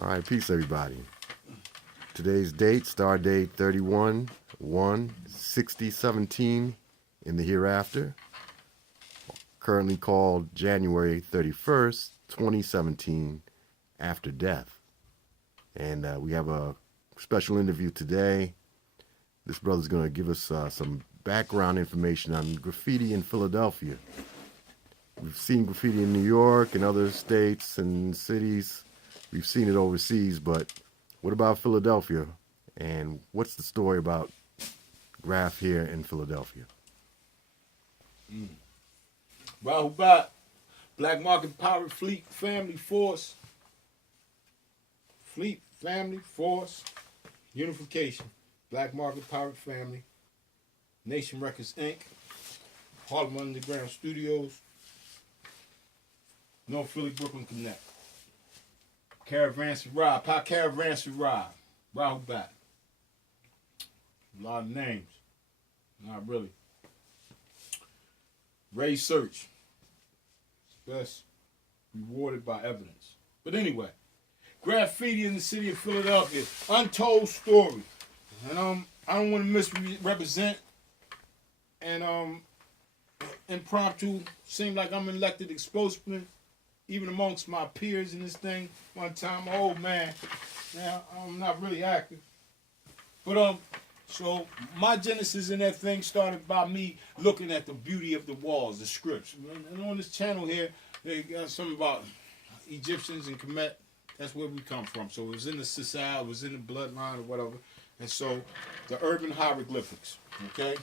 All right, peace, everybody. Today's date, star date 31/1/6017 in the hereafter, currently called January 31st, 2017, after death. And we have a special interview today. This brother's going to give us some background information on graffiti in Philadelphia. We've seen graffiti in New York and other states and cities. We've seen it overseas, but what about Philadelphia? And what's the story about graph here in Philadelphia? Rahubat, Black Market Power Fleet Family Force. Fleet Family Force Unification. Black Market Power Family. Nation Records Inc. Harlem Underground Studios. North Philly, Brooklyn Connect. Caravanserai, Pa Caravanserai, Rahubat. A lot of names. Not really. Ray Search. Best rewarded by evidence. But anyway, graffiti in the city of Philadelphia. Untold story. And I don't want to misrepresent. And impromptu. Seem like I'm an elected spokesman. Even amongst my peers in this thing, one time, oh man, now I'm not really active. But so my genesis in that thing started by me looking at the beauty of the walls, the scripts. And on this channel here, they got something about Egyptians and Kemet. That's where we come from. So it was in the society, it was in the bloodline or whatever. And so the urban hieroglyphics, okay?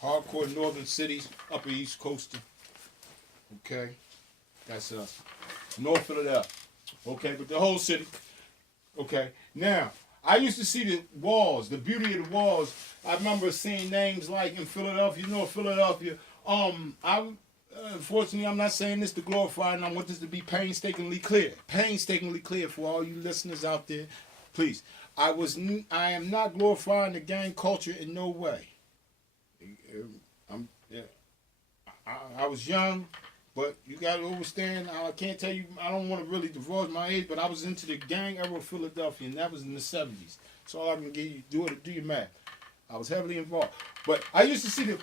Hardcore northern cities, upper east coast, okay? That's North Philadelphia. Okay, but the whole city. Okay. Now, I used to see the walls, the beauty of the walls. I remember seeing names like in Philadelphia, North Philadelphia. Unfortunately, I'm not saying this to glorify, and I want this to be painstakingly clear. Painstakingly clear for all you listeners out there. Please. I am not glorifying the gang culture in no way. I was young. But you got to understand, I can't tell you, I don't want to really divulge my age, but I was into the gang era of Philadelphia, and that was in the 70s. So all I can give you, do your math. I was heavily involved. But I used to see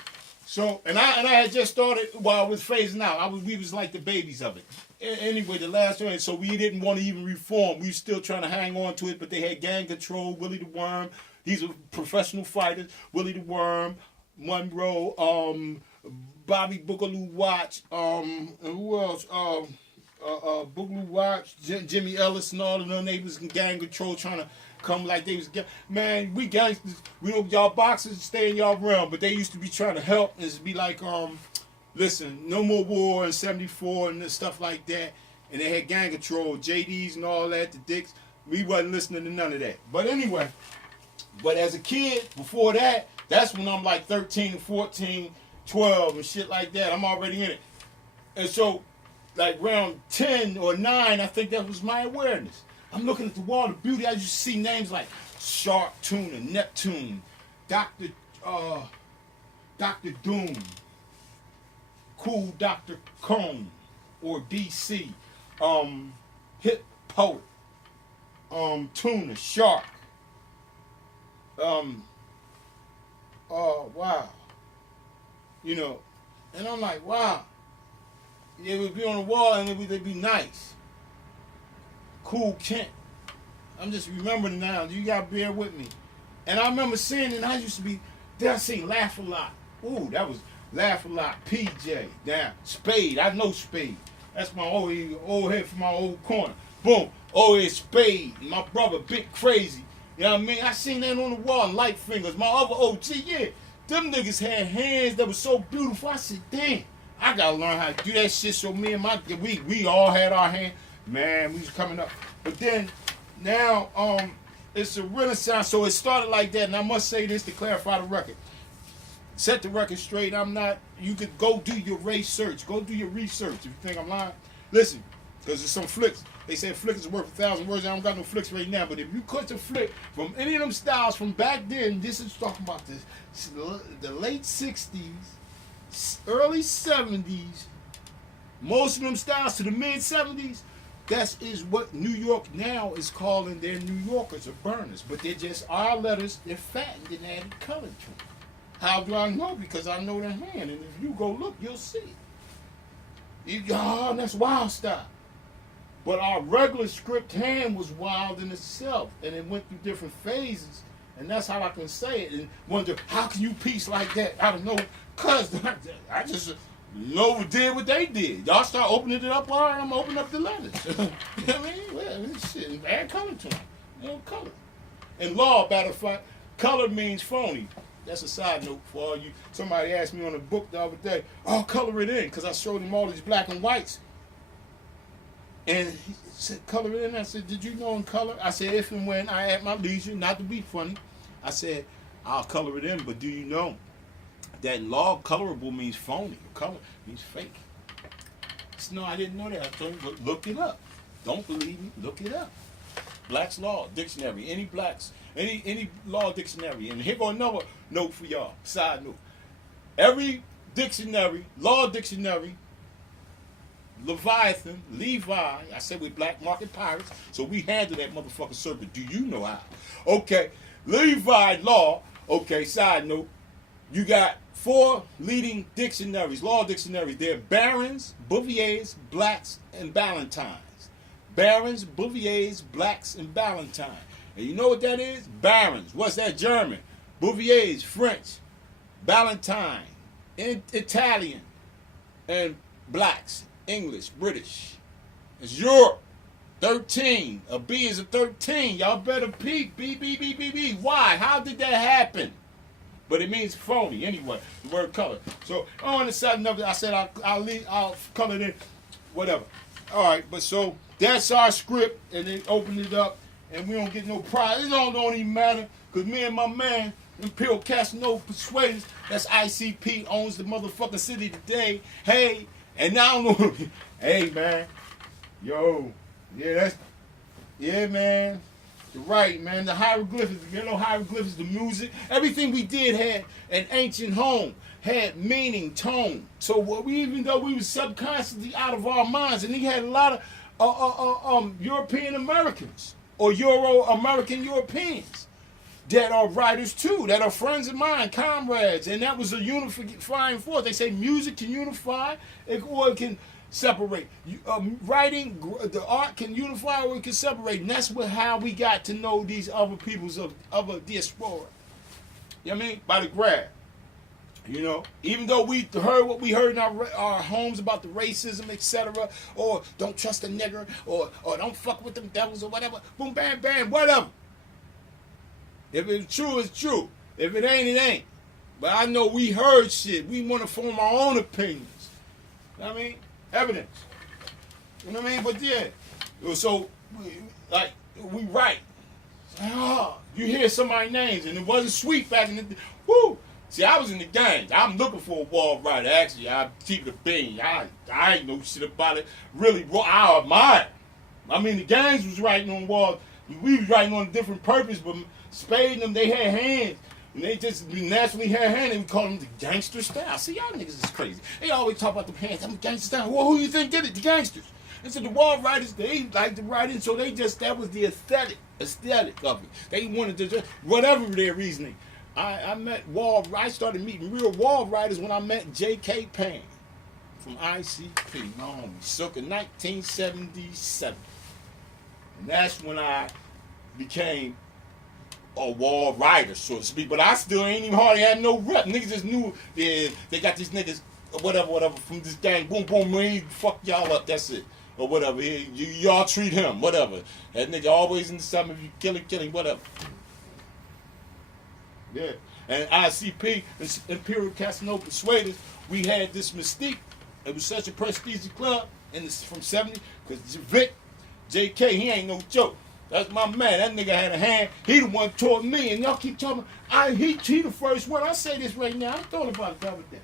and I had just started while I was phasing out. We was like the babies of it. Anyway, the last one, so we didn't want to even reform. We were still trying to hang on to it, but they had gang control, Willie the Worm. These were professional fighters, Willie the Worm, Monroe, Bobby Boogaloo Watch, and who else? Boogaloo Watch, Jimmy Ellis, and all of them. They was in gang control, trying to come like they was. Man, we gangsters. We don't y'all boxers stay in y'all realm, but they used to be trying to help and be like, listen, no more war in '74 and stuff like that. And they had gang control, JDs and all that, the dicks. We wasn't listening to none of that. But anyway, but as a kid, before that, that's when I'm like 13 and 14. 12 and shit like that. I'm already in it. And so, like around 10 or 9, I think that was my awareness. I'm looking at the wall of beauty. I used to see names like Shark Tuna, Neptune, Dr. Doom, Cool Dr. Cone, or DC, Hip Poet, Tuna, Shark, wow. You know, and I'm like, wow. It would be on the wall and they'd be nice. Cool Kent. I'm just remembering now. You got to bear with me. And I remember seeing it, and I used to be, then I seen Laugh a Lot. Ooh, that was Laugh a Lot. PJ. Now, Spade. I know Spade. That's my old head from my old corner. Boom. Oh, it's Spade. My brother, Big Crazy. You know what I mean? I seen that on the wall. Light Fingers. My other OG, yeah. Them niggas had hands that were so beautiful. I said, damn, I gotta learn how to do that shit. So me and we all had our hand. Man, we was coming up. But then now it's a renaissance. So it started like that. And I must say this to clarify the record. Set the record straight. I'm not, you could go do your research. Go do your research if you think I'm lying. Listen, because there's some flicks. They say flick is worth 1,000 words. I don't got no flicks right now. But if you catch a flick from any of them styles from back then, this is talking about the late 60s, early 70s, most of them styles to the mid 70s, That is what New York now is calling their New Yorkers or burners. But they're just our letters, they're fattened and added color to them. How do I know? Because I know the hand. And if you go look, you'll see it. That's wild style. But our regular script hand was wild in itself. And it went through different phases. And that's how I can say it. And wonder, how can you piece like that? I don't know. Because I just did what they did. Y'all start opening it up. All right, I'm opening up the letters. You know what I mean? Well, shit, add color to them. Color. In law, matter of fact, color means phony. That's a side note for all you. Somebody asked me on a book the other day, oh, color it in, because I showed him all these black and whites. And he said, color it in. I said, did you know in color? I said, if and when I at my leisure, not to be funny, I said, I'll color it in, but do you know that in law, colorable means phony. Color means fake. So, no, I didn't know that. I told him, look it up. Don't believe me, look it up. Black's Law Dictionary. Any law dictionary. And here go another note for y'all. Side note. Every dictionary, law dictionary, Leviathan, Levi, I said we're black market pirates, so we handle that motherfucking serpent. Do you know how? Okay, Levi law, okay, side note, you got 4 leading dictionaries, law dictionaries. They're Barron's, Bouvier's, Blacks, and Ballantyne's. Barron's, Bouvier's, Blacks, and Ballantyne. And you know what that is? Barron's. What's that? German. Bouvier's, French. Ballantyne, Italian. And Blacks, English, British. It's Europe. 13. A B is a 13. Y'all better peep. B, B, B, B, B. Why? How did that happen? But it means phony anyway. The word color. So on the side of I said I'll color it in. Whatever. All right. But so that's our script, and they opened it up, and we don't get no prize. It don't even matter, because me and my man, Imperial Casanova Persuaders, that's ICP, owns the motherfucking city today. Hey, and now I don't know. Hey, man. Yo. Yeah, man. You're right, man. The hieroglyphics, hieroglyphics, the music, everything we did had an ancient home, had meaning, tone. So even though we were subconsciously out of our minds, and he had a lot of European Americans or Euro-American Europeans that are writers too, that are friends of mine, comrades, and that was a unifying force. They say music can unify, or it can separate. Writing, the art can unify or it can separate, and that's how we got to know these other peoples of other diaspora. You know what I mean? By the grab. You know, even though we heard what we heard in our homes about the racism, etc., or don't trust a nigger, or don't fuck with them devils, or whatever, boom, bam, bam, whatever. If it's true, it's true. If it ain't, it ain't. But I know we heard shit. We want to form our own opinions. You know what I mean? Evidence. You know what I mean? But yeah. So, we write. Oh, you hear somebody's names, and it wasn't sweet back in the day. Woo! See, I was in the gang. I'm looking for a wall writer. Actually, I keep the bean. I ain't know shit about it. Really, I admire it. I mean, the gangs was writing on walls. We was writing on a different purpose, but Spade and them, they had hands. And they just naturally had hands. They would call them the gangster style. See, y'all niggas is crazy. They always talk about the hands. I'm gangster style. Well, who you think did it? The gangsters. And so the wall writers, they like to write it, so that was the aesthetic of it. They wanted to just, whatever their reasoning. I started meeting real wall writers when I met J.K. Payne from ICP, my homie, circa 1977. And that's when I became a wall writer, so to speak. But I still ain't even hardly had no rep. Niggas just knew they got these niggas, whatever, from this gang, boom, boom, man, fuck y'all up, that's it. Or whatever, y'all treat him, whatever. That nigga always in the summer, if you kill him, whatever. Yeah, and ICP, Imperial Casanova Persuaders, we had this mystique. It was such a prestigious club from 70, because Vic, JK, he ain't no joke. That's my man. That nigga had a hand. He the one taught me, and y'all keep talking. He the first one. I say this right now. I thought about it the other day.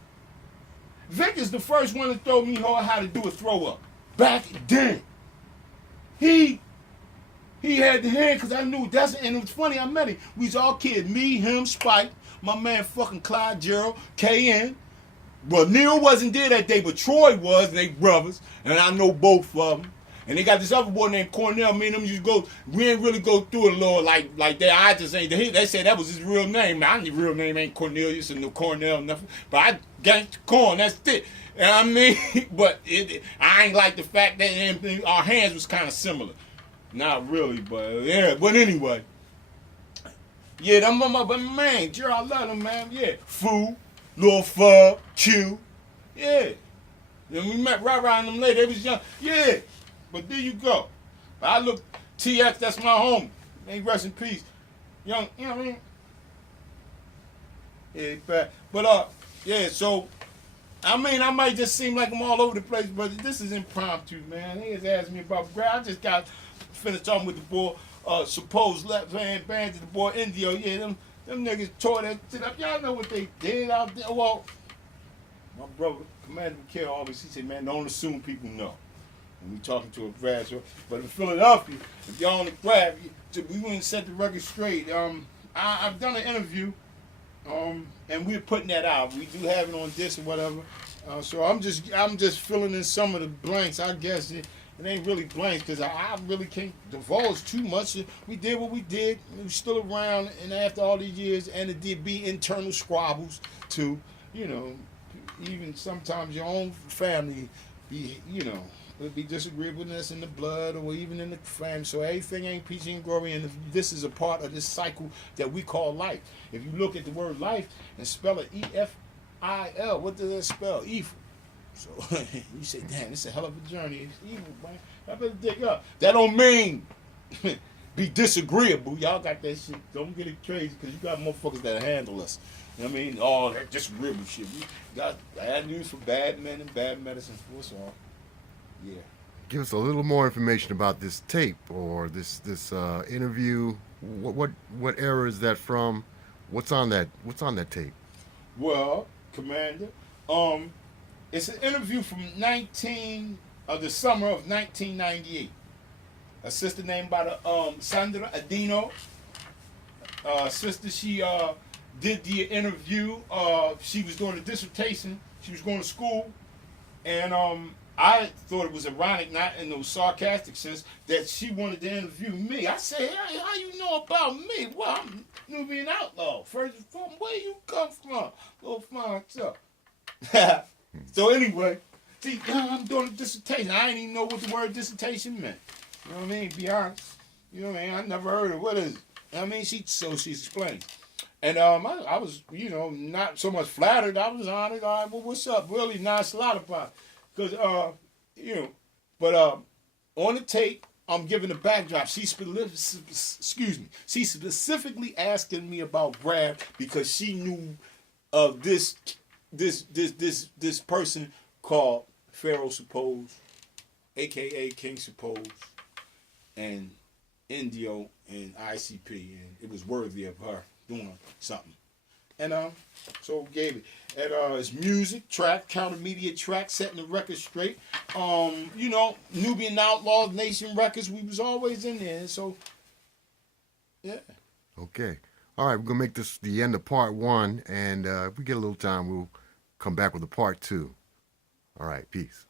Vic is the first one to throw me how to do a throw up. Back then, he had the hand, because I knew and it was funny, I met him. We was all kids. Me, him, Spike, my man fucking Clyde Gerald, KN. Well, Neil wasn't there that day, but Troy was, and they brothers. And I know both of them. And they got this other boy named Cornell. Me and them used to go. We didn't really go through it, Lord, like that. I just ain't. They said that was his real name. Man, his real name ain't Cornelius and no Cornell nothing. But I got corn. That's it. You know what I mean? But I ain't like the fact that our hands was kind of similar. Not really, but yeah. But anyway, yeah, them but man, Gerald, I love them, man. Yeah, Foo, Lil Fub, Q, yeah. And we met right around them late. They was young, yeah. But there you go. But I look, TX, that's my homie. May he rest in peace. Young, you know what I mean? Yeah, bad. But yeah. So I mean, I might just seem like I'm all over the place, but this is impromptu, man. He just asked me about Grab. I just got finished talking with the boy, supposed left hand band to the boy Indio. Yeah, them niggas tore that shit up. Y'all know what they did out there. Well, my brother, Commander McKay, always, he said, man, don't assume people know. And we talking to a grad, but in Philadelphia, if y'all on the grab, we wouldn't set the record straight. I've done an interview. And we're putting that out. We do have it on disc or whatever. So I'm just filling in some of the blanks. I guess it ain't really blanks because I really can't divulge too much. We did what we did. We were still around, and after all these years, and it did be internal squabbles too. You know, even sometimes your own family be, you know, would be disagreeableness in the blood or even in the family. So everything ain't peachy and glory, and this is a part of this cycle that we call life. If you look at the word life and spell it E-F-I-L, what does that spell? Evil. So you say, damn, it's a hell of a journey. It's evil, man. I better dig up. That don't mean be disagreeable. Y'all got that shit. Don't get it crazy because you got motherfuckers that handle us. You know what I mean? All that disagreeable shit. We got bad news for bad men and bad medicine for us all. Yeah. Give us a little more information about this tape or this interview. What era is that from? What's on that tape? Well, Commander, it's an interview from the summer of 1998. A sister named by the Sandra Adino. Sister, she did the interview. She was doing a dissertation. She was going to school, and I thought it was ironic, not in no sarcastic sense, that she wanted to interview me. I said, hey, how you know about me? Well, I'm Nuwabian outlaw. First and foremost, where you come from? Little fine stuff. So anyway, see, I'm doing a dissertation. I didn't even know what the word dissertation meant. You know what I mean? Be honest. You know what I mean? I never heard of what is it. I mean, she explained. And I was, you know, not so much flattered. I was honored. All right, well, what's up? Really nonchalant about it. Because, you know, but on the tape, I'm giving a backdrop. She specifically asking me about Brad because she knew of this person called Pharaoh Suppose, a.k.a. King Suppose, and Indio and ICP, and it was worthy of her doing something. And so gave it. And it's music, track, counter media track, setting the record straight. You know, Nuwabian Outlaw Nation Records, we was always in there. So, yeah. Okay. All right, we're going to make this the end of part 1, and if we get a little time, we'll come back with a part 2. All right, peace.